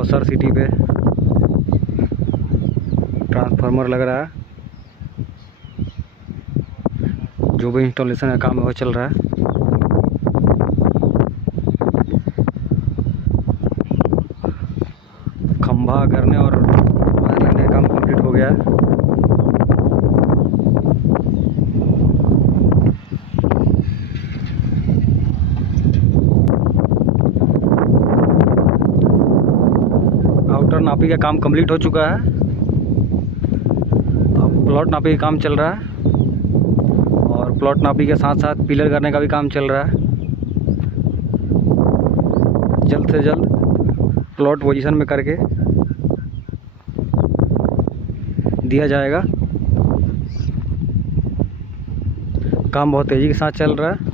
Kausar city पे transformer लग रहा है। जो भी इंस्टॉलेशन का काम है वो चल रहा है। खंभा करने और वायर लगने का काम कंप्लीट हो गया है। आउटर नापी का काम कंप्लीट हो चुका है। अब प्लॉट नापी का काम चल रहा है और प्लॉट नापी के साथ साथ पिलर करने का भी काम चल रहा है। जल्द से जल्द प्लॉट पोजीशन में करके दिया जाएगा। काम बहुत तेज़ी के साथ चल रहा है।